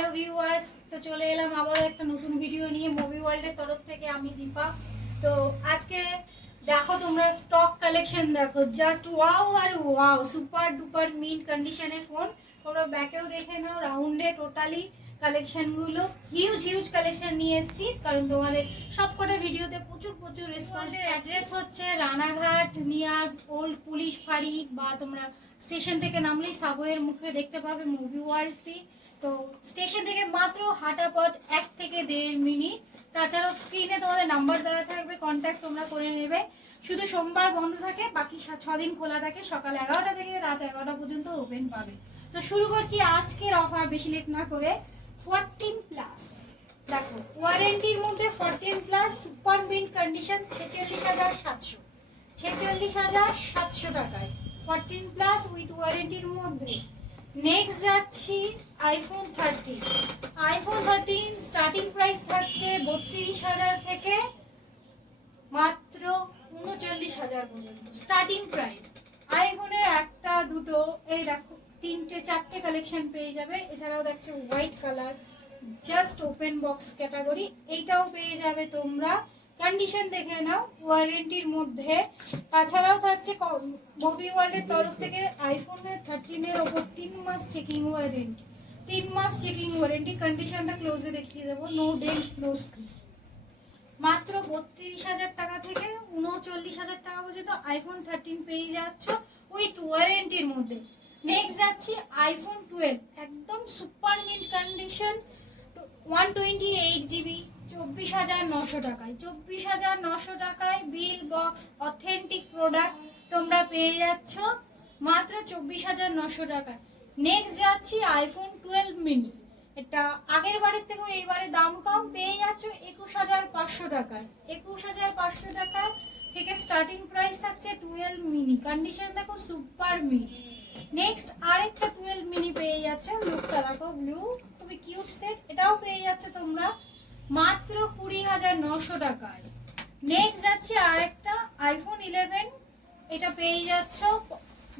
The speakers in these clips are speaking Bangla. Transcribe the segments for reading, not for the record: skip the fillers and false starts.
হ্যালো ভিউয়ার্স, তো চলে এলাম আবারও একটা নতুন ভিডিও নিয়ে মুভি ওয়ার্ল্ডের তরফ থেকে। আমি দীপা। তো আজকে দেখো তোমরা স্টক কালেকশন দেখো, জাস্ট ওয়াও আর ওয়াও, সুপার ডুপার মিন্ট কন্ডিশনের ফোন। তোমরা ব্যাকেও দেখে নাও, রাউন্ডে টোটালি কালেকশনগুলো হিউজ কালেকশন নিয়ে এসেছি, কারণ তোমাদের সবকটা ভিডিওতে প্রচুর রেসপন্স। অ্যাড্রেস হচ্ছে রানাঘাট নিয়ার ওল্ড পুলিশ ফাঁড়ি, বা তোমরা স্টেশন থেকে নামলেই সাবওয়ের মুখে দেখতে পাবে মুভি ওয়ার্ল্ডটি। তো স্টেশন থেকে মাত্র হাঁটা পথ 1 থেকে 1.5 মিনিট। তাছাড়াও স্ক্রিনে তোমাদের নাম্বার দেওয়া থাকবে, কন্ট্যাক্ট তোমরা করে নেবে। শুধু সোমবার বন্ধ থাকে, বাকি 6 দিন খোলা থাকে। সকাল 11টা থেকে রাত 11টা পর্যন্ত ওপেন পাবে। তো শুরু করছি আজকের অফার, বেশি লেট না করে। 14+, দেখো ওয়ারেন্টির মধ্যে 14+ সুপার মিন্ট কন্ডিশন 46,700, 46,700 টাকায় 14+ উইথ ওয়ারেন্টির মধ্যে। নেক্সট যাচ্ছি আইফোন 13 স্টার্টিং প্রাইস থাকছে 32,000 থেকে মাত্র 39,000 পর্যন্ত স্টার্টিং প্রাইস। আইফোনের একটা দুটো এই দেখো 3-4টে কালেকশন পেয়ে যাবে। এছাড়াও দেখছো white colour, just open box category, এইটাও পেয়ে যাবে তোমরা। কন্ডিশন দেখে নাও ওয়ারেন্টির মধ্যে। তাছাড়াও থাকছে মুভি ওয়ার্ল্ডের তরফ থেকে আইফোনের 13-এর ওপর 3 মাস চেকিং ওয়ারেন্টি, 3 মাস চেকিং ওয়ারেন্টি। কন্ডিশনটা ক্লোজে দেখিয়ে দেবো, নো ডেন্ট নো স্ক্র্যাচ। মাত্র 32,000 টাকা থেকে 39,000 টাকা পর্যন্ত আইফোন 13 পেয়ে যাচ্ছ উইথ ওয়ারেন্টির মধ্যে। নেক্সট যাচ্ছি আইফোন 12, একদম সুপার মিন্ট কন্ডিশন, 128 জিবি, 24,900 টাকায়। 24,900 টাকায় বিল বক্স অথেন্টিক প্রোডাক্ট তোমরা পেয়ে যাচ্ছ মাত্র 24,900 টাকায়। নেক্সট যাচ্ছি আইফোন 12 মিনি, এটা আগের বারের থেকেও এইবারে দাম কম, পেয়ে যাচ্ছ 21,500 টাকায়। 21,500 টাকা থেকে স্টার্টিং প্রাইস থাকছে 12 মিনি। কন্ডিশন দেখো সুপার মিন্ট। নেক্সট আরেকটা 12 মিনি পেয়ে যাচ্ছে, লুকটা দেখো ব্লু, খুবই কিউট সেট, এটাও পেয়ে যাচ্ছে তোমরা মাত্র 20,900 টাকায়। নেক্সট যাচ্ছে আরেকটা আইফোন 11, এটা পেয়ে যাচ্ছ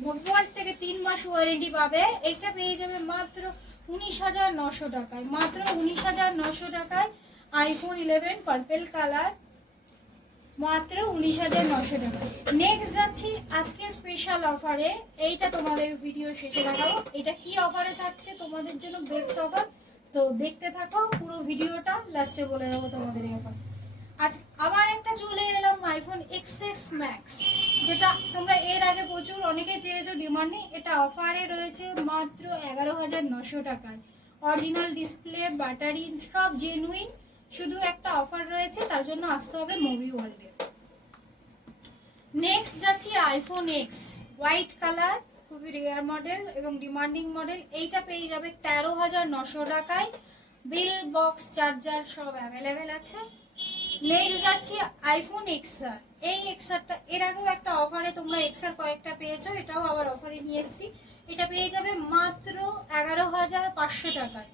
মোবাইল থেকে 3 মাস ওয়ারেন্টি পাবে। এটা পেয়ে যাবে মাত্র 19,900 টাকায়, মাত্র 19,900 টাকায় আইফোন 11 পার্পল কালার, মাত্র 19,900 টাকা। নেক্সট যাচ্ছি আজকে স্পেশাল অফারে, এইটা তোমাদের ভিডিও শেষে দেখাবো এটা কি অফারে থাকছে তোমাদের জন্য, বেস্ট অফার। তো দেখতে থাকো পুরো ভিডিওটা, লাস্টে বলে দেবো তোমাদের এই অফার। আজ আবার একটা চলে এলাম আইফোন XS Max, যেটা তোমরা এর আগে প্রচুর অনেকে চেয়েছো, ডিমান্ডিং। এটা অফারে রয়েছে মাত্র 11,900 টাকায়। অরিজিনাল ডিসপ্লে, ব্যাটারি সব জেনুইন, শুধু একটা অফার রয়েছে, তার জন্য আসতে হবে মুভি ওয়ার্ল্ডে। নেক্সট যাচ্ছি আইফোন X, হোয়াইট কালার, খুবই রেয়ার মডেল এবং ডিমান্ডিং মডেল। এইটা পেয়ে যাবে 13,900 টাকায়। বিল বক্স চার্জার সব অ্যাভেলেবেল আছে। নেক্সট যাচ্ছি আইফোন XR, এই XRটা এর আগেও একটা অফারে তোমরা XR কয়েকটা পেয়েছো, এটাও আবার অফারে নিয়ে এসেছি। এটা পেয়ে যাবে মাত্র 11,500 টাকায়।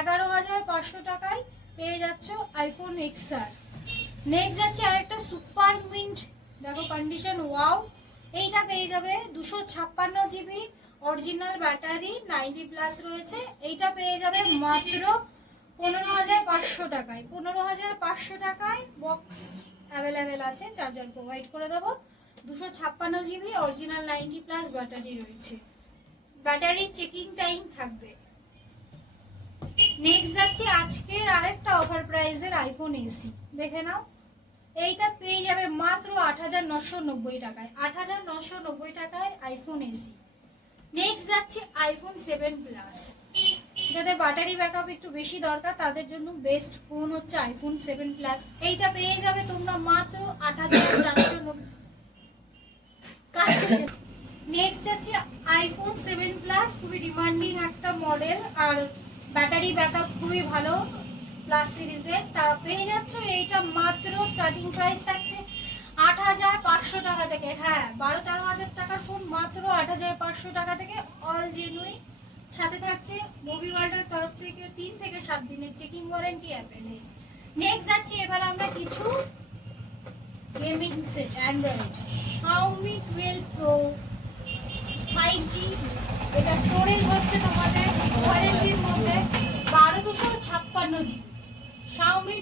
11,500 টাকায় পেয়ে যাচ্ছ আইফোন XR। নেক্সট যাচ্ছে আরেকটা সুপার মিন্ট, দেখো কন্ডিশন ওয়াও, এইটা পেয়ে যাবে 256 জিবি, অরিজিনাল ব্যাটারি, 90+ রয়েছে। এইটা পেয়ে যাবে মাত্র 15,500 টাকায়। 15,500 টাকায় বক্স অ্যাভেলেবেল আছে, চার্জার প্রোভাইড করে দেবো। 256 জিবি, অরিজিনাল 90+ ব্যাটারি রয়েছে, ব্যাটারি চেকিং টাইম থাকবে। নেক্সট যাচ্ছি আজকের আরেকটা অফার প্রাইসের আইফোন SE, দেখে নাও। এইটা পেয়ে যাবে মাত্র 8,990 টাকায়। 8,990 টাকায় আইফোন SE। নেক্সট যাচ্ছি আইফোন 7+, যাদের ব্যাটারি ব্যাকআপ একটু বেশি দরকার তাদের জন্য বেস্ট ফোন হচ্ছে আইফোন 7+। এইটা পেয়ে যাবে তোমরা মাত্র 8,490। নেক্সট যাচ্ছি আইফোন 7+, খুবই ডিমান্ডিং একটা মডেল, আর ব্যাটারি ব্যাকআপ খুবই ভালো প্লাস সিরিজের। তা পেয়ে যাচ্ছ এইটা মাত্র স্টার্টিং প্রাইস থাকছে 8,500 টাকা থেকে। হ্যাঁ, 12-13,000 টাকার ফোন মাত্র 8,500 টাকা থেকে, অল জেনুইন। সাথে থাকছে মুভি ওয়ার্ল্ডের তরফ থেকে 3 থেকে 7 দিনের চেকিং ওয়ারেন্টি অ্যাপেলে। নেক্সট যাচ্ছি এবার আমরা কিছু gaming set Android, Xiaomi 12 Pro 5G। এটা স্টোরেজ হচ্ছে তোমাদের ওয়ারেন্টির মধ্যে 12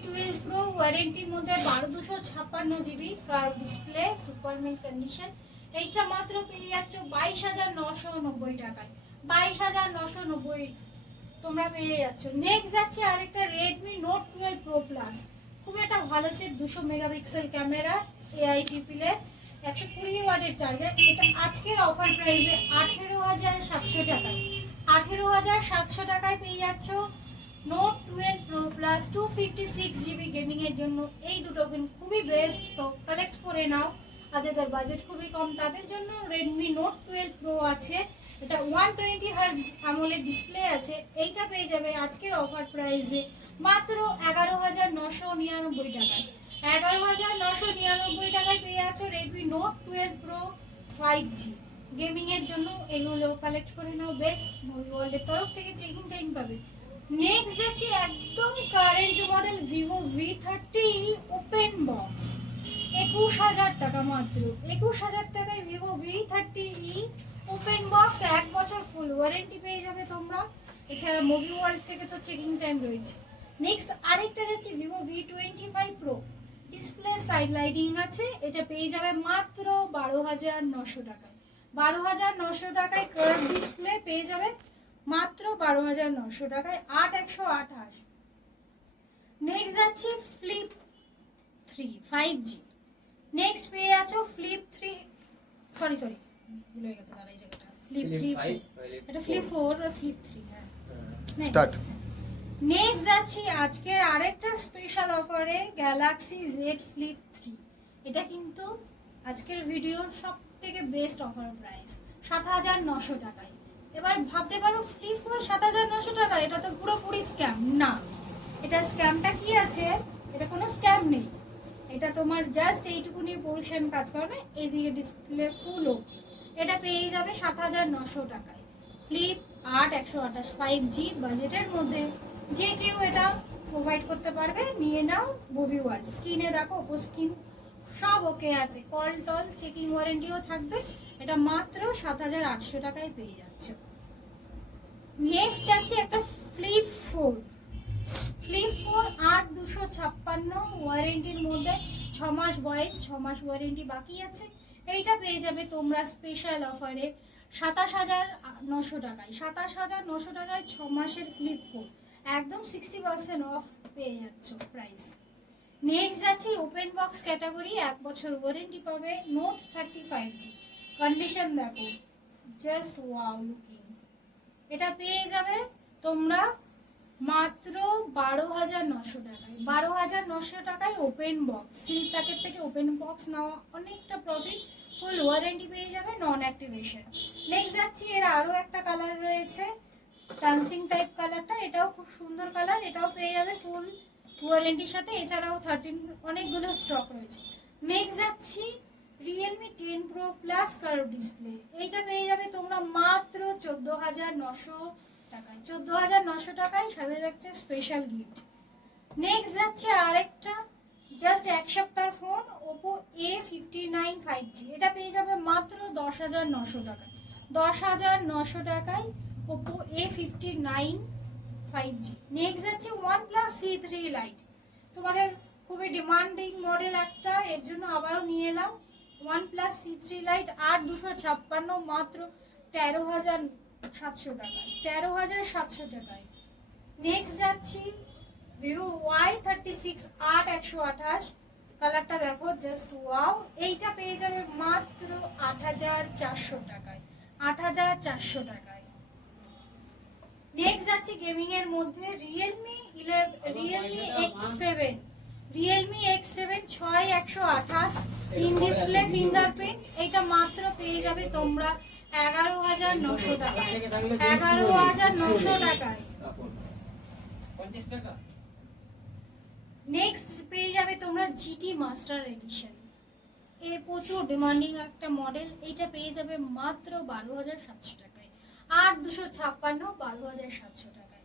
টুয়েলভ প্রো ওয়ারেন্টির মধ্যে 12256 GB curve display super mint condition. এইটা মাত্র পেয়ে যাচ্ছ 22,990 টাকায়। 22,990 তোমরা পেয়ে যাচ্ছ। নেক্সট যাচ্ছে আরেকটা রেডমি নোট 12 প্রো প্লাস। খুব একটা ভালো set, 200 megapixel camera, AI display, 120 ওয়াটের চার্জার। এটা আজকের অফার প্রাইসে 18,700 টাকায়। 18,700 টাকায় পেয়ে যাচ্ছ note 12 pro plus 256 GB gaming এর জন্য। এই দুটো ফোন খুবই বেস্ট, তো কালেক্ট করে নাও। আর যাদের বাজেট খুবই কম তাদের জন্য রেডমি নোট 12 প্রো আছে। এটা 120 হার্জ অ্যামোলেড ডিসপ্লে আছে। এইটা পেয়ে যাবে আজকের অফার প্রাইসে মাত্র 11,999 টাকায়। 11,999 টাকায় পেয়ে যাচ্ছ Redmi note 12 pro 5G gaming এর জন্য। এগুলো কালেক্ট করে নাও, বেস্ট মুভি ওয়ার্ল্ডের তরফ থেকে চেকিং টাইম পাবে। নেক্সট যাচ্ছে একদম current model Vivo V30 open box, 21,000 টাকা মাত্র। 21,000 টাকায় ভিভো V30 ওপেন বক্স, 1 বছর ফুল ওয়ারেন্টি পেয়ে যাবে তোমরা। এছাড়া মুভি ওয়ার্ল্ড থেকে তো চেকিং টাইম রয়েছে। নেক্সট আরেকটা যাচ্ছে Vivo V25 pro, display side lighting আছে। এটা পেয়ে যাবে মাত্র 12,900 টাকায়। 12,900 টাকায় কার্ভ ডিসপ্লে পেয়ে যাবে মাত্র 12,900 টাকায়, 8,128। নেক্সট যাচ্ছে ফ্লিপ 3 5G। নেক্সট পেয়ে আছো ফ্লিপ 3, সরি ভুলে গেছে দাঁড়াই জায়গাটা, ফ্লিপ 3 এটা ফ্লিপ 4 আর ফ্লিপ 3। হ্যাঁ স্টার্ট। নেক্সট যাচ্ছি আজকের আরেকটা স্পেশাল অফারে, গ্যালাক্সি Z ফ্লিপ 3। এটা কিন্তু আজকের ভিডিওর সব থেকে বেস্ট অফার প্রাইস, 7,900 টাকায়। এবার ভাবতে পারো ফ্লিপ 4 7,900 টাকা, এটা তো পুরোপুরি স্ক্যাম না। এটা স্ক্যামটা কি আছে? এটা কোনো স্ক্যাম নেই, এটা তোমার জাস্ট এইটুকুনি পোর্শন কাজ করে না, এইদিকে ডিসপ্লে ফুল ওকে। এটা পেয়ে যাবে 7,900 টাকায়। ফ্লিপ 8,128 5G বাজেটের মধ্যে যে কেউ এটা প্রোভাইড করতে পারবে, নিয়ে নাও। মুভি ওয়ার্ল্ড স্ক্রিনে দেখো, ওপো স্ক্রিন সব ওকে আছে, কল টল চেকিং ওয়ারেন্টিও থাকবে। এটা মাত্র 7,800 টাকায় পেয়ে যাচ্ছে। নেক্সট যাচ্ছে একটা ফ্লিপ 4 8,256 ওয়ারেন্টির মধ্যে, 6 মাস বয়স, 6 মাস ওয়ারেন্টি বাকি আছে। এইটা পেয়ে যাবে তোমরা স্পেশাল অফারে 27,900 টাকায়। 27,900 টাকায় 6 মাসের ফ্লিপ 4, একদম 60% অফ পেয়ে যাচ্ছ প্রাইস। নেক্সট যাচ্ছে ওপেন বক্স ক্যাটাগরি, 1 বছর ওয়ারেন্টি পাবে, নোট 35G। কন্ডিশন দেখো, জাস্ট ওয়াও লুকিং। এটা পেয়ে যাবে তোমরা মাত্র 12,900 টাকায়। 12,900 টাকায় ওপেন বক্স, সিল প্যাকেট থেকে ওপেন বক্স নেওয়া অনেকটা প্রফিট। ফুল ওয়ারেন্টি পেয়ে যাবে, নন অ্যাক্টিভেশন। নেক্সট যাচ্ছি এর আরও একটা কালার রয়েছে, ডান্সিং টাইপ কালারটা, এটাও খুব সুন্দর কালার। এটাও পেয়ে যাবে ফুল ওয়ারেন্টির সাথে। এছাড়াও 13 অনেকগুলো স্টক রয়েছে। নেক্সট যাচ্ছি Realme 10 pro plus curve display. এইটা পেয়ে যাবে তোমরা মাত্র 14,900 টাকায়। 14,900 টাকায় সাথে যাচ্ছে স্পেশাল গিফট। নেক্সট যাচ্ছে আরেকটা জাস্ট 1 সপ্তাহের ফোন, ওপো A59 5G। এটা পেয়ে যাবে মাত্র 10,900 টাকায়। 10,900 টাকায় ওপো A59 5G। নেক্সট যাচ্ছে OnePlus C3 Lite, তোমাদের খুবই ডিমান্ডিং মডেল একটা, এর জন্য আবারও নিয়ে এলাম OnePlus C3 Lite 8,256 মাত্র 13,700 টাকায়। 13,700 টাকায়। নেক্সট যাচ্ছি ভিভো Y36 8,128, কালারটা দেখো জাস্ট ওয়াও। এইটা পেয়ে যাবে মাত্র 8,400 টাকায়। 8,400 টাকায়। নেক্সট যাচ্ছি গেমিং এর মধ্যে Realme X7 6,128 in display fingerprint. এটা মাত্র পেয়ে যাবে তোমরা 11,900 টাকায়। 11,900 টাকায়। নেক্সট পেয়ে যাবে তোমরা জিটি মাস্টার এডিশন, এ প্রচুর ডিমান্ডিং একটা মডেল। এইটা পেয়ে যাবে মাত্র 12,700 টাকায়। 8,256 12,700 টাকায়।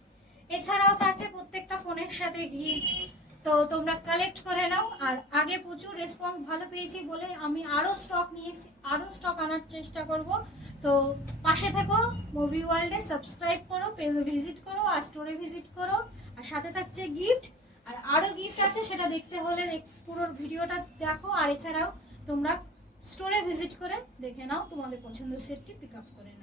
এছাড়াও থাকছে প্রত্যেকটা ফোনের সাথে গিফট, তো তোমরা কালেক্ট করে নাও। আর আগে প্রচুর রেসপন্স ভালো পেয়েছি বলে আমি আরও স্টক নিয়েছি, আরও স্টক আনার চেষ্টা করব। তো পাশে থেকো, মুভি ওয়ার্ল্ডে সাবস্ক্রাইব করো, পেজ ভিজিট করো আর স্টোরে ভিজিট করো। আর সাথে থাকছে গিফট। আর আরও গিফট আছে, সেটা দেখতে হলে পুরো ভিডিওটা দেখো। আর এছাড়াও তোমরা স্টোরে ভিজিট করে দেখে নাও, তোমাদের পছন্দের সেটটি পিক আপ করে নাও।